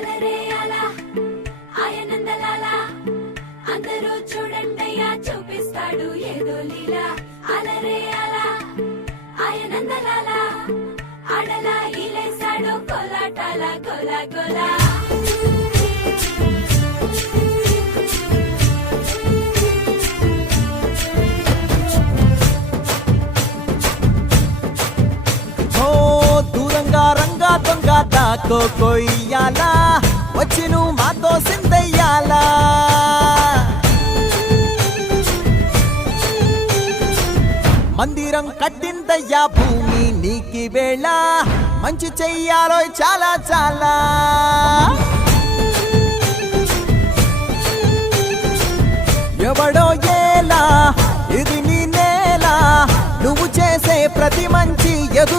అలరే అలా ఆయనందలాలా అందరూ చూడండయ్యా చూపిస్తాడు ఏదో లీలా అలరే అలా ఆయనందలాలా ఆడలా ఈలేశాడు కోలాటాల గోలా గోలా రంగా దొంగ దాకో కొయ్యాలా వచ్చి నువ్వు మాతో సిందయ్యాలా మందిరం కట్టిందయ్యా భూమి నీకి వేళ మంచి చెయ్యాలో చాలా చాలా ఎవడో ఏలా ఇది నీ నేల నువ్వు చేసే ప్రతి మంచి ఎదురు